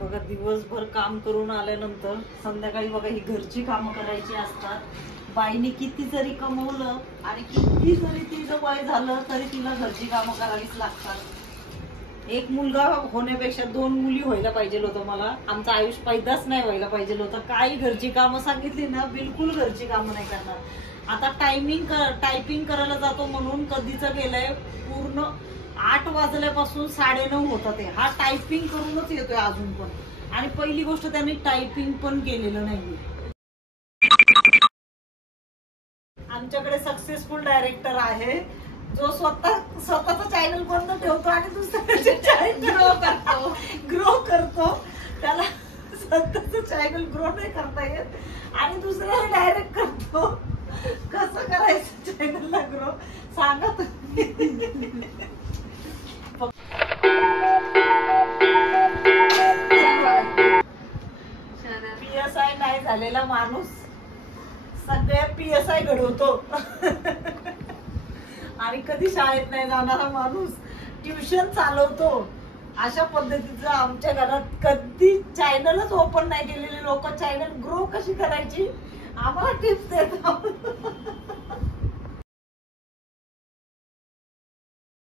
बघा दिवसभर काम करून आल्यानंतर संध्याकाळी बघा ही घरची कामं करायची असतात. बाईने किती जरी कमवलं आणि किती जरी तिचं वय झालं तरी तिला घरची कामं करावीच लागतात. एक मुलगा होण्यापेक्षा 2 मुली व्हायला पाहिजे होतं मला. आमचं आयुष्य पैदाच नाही व्हायला पाहिजे होतं. काही घरची कामं सांगितली ना बिलकुल घरची कामं नाही करणार. आता टायपिंग करायला जातो म्हणून कधीच गेलंय पूर्ण 8 वाजल्यापासून 9:30 होतात. हा टायपिंग करूनच येतोय अजून पण. आणि पहिली गोष्ट त्यांनी टायपिंग पण केलेलं नाही. आमच्याकडे सक्सेसफुल डायरेक्टर आहे जो स्वतःचा चॅनल बंद ठेवतो आणि दुसऱ्याचे चॅनल ग्रो करतो. त्याला स्वतःचं चॅनल ग्रो नाही करता येत आणि दुसऱ्याला डायरेक्ट करतो. कसं करायचं चॅनलला ग्रो सांगा तुम्ही. PSI नाही झालेला माणूस सगळ्या PSI घडवतो. आणि कधी शाळेत नाही जाणारा माणूस ट्युशन चालवतो. अशा पद्धतीचं आमच्या घरात कधी चॅनलच ओपन नाही केलेले लोक चॅनल ग्रो कशी करायची आम्हाला टिप्स देतात.